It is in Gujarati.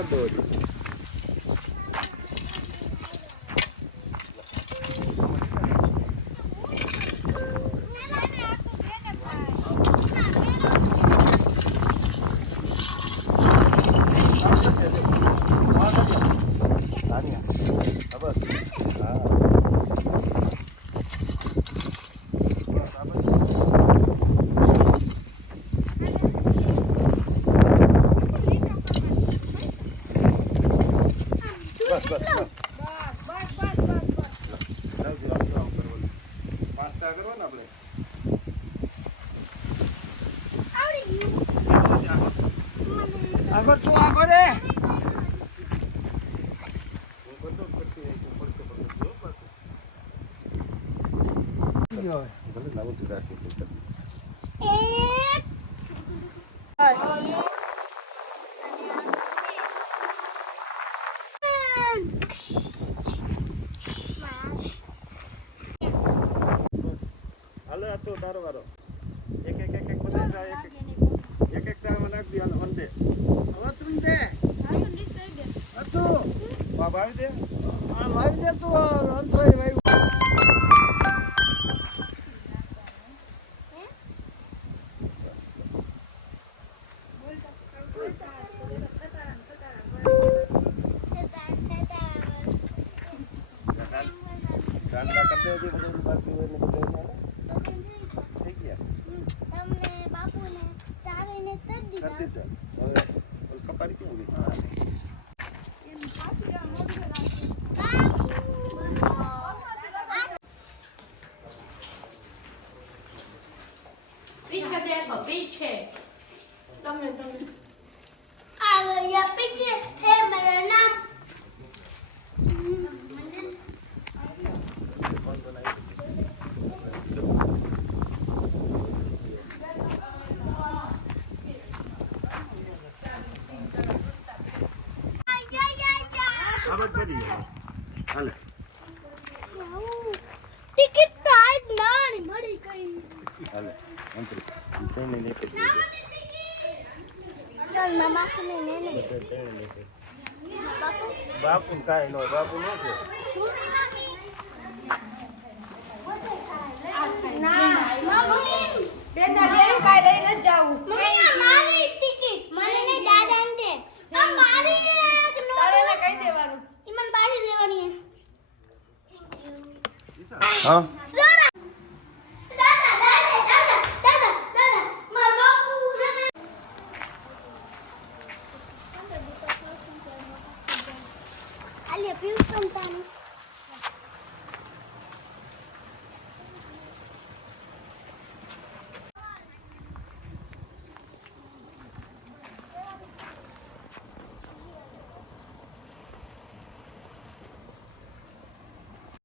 कर दो આગળ તું આગળ રે હાલો તો તારો વારો એક એક એક એક બધા જાય એક એક સામાં નાખ દે હાલો દે હવે તું દે હતું બા ભાઈ દે આ ભાઈ દે તું અંતરાય ભાઈ ચાંદા કરી દે બધું બાકી હોય ને બધા થઈ ગયા તમને બાપુને ચાવીને તદ દીધા કરી દે હવે કપારી કેવું એમ બાપુ રા મોઢું લાગે પીછે દેખો પીછે તમને આ યા પીછે હે મેરા નામ હાલે ટિકિટ તો આજ નાની મળી ગઈ હાલે અંતરી તેને લે કે ચાલ મામા ને ને બાપુ બાપુ કાઈ નો બાપુ નો છે બેટા લેવું કાઈ લઈને જ જાવું મમ્મી મારી ટિકિટ મને ને દાદા ને આ મારી એક નો તારે કહી દેવાનું ઈમન પાછી દેવાની હા સોરા દાદા દાદા દાદા દાદા દાદા માર બાપુ ને આલે પીઉં સંતાનું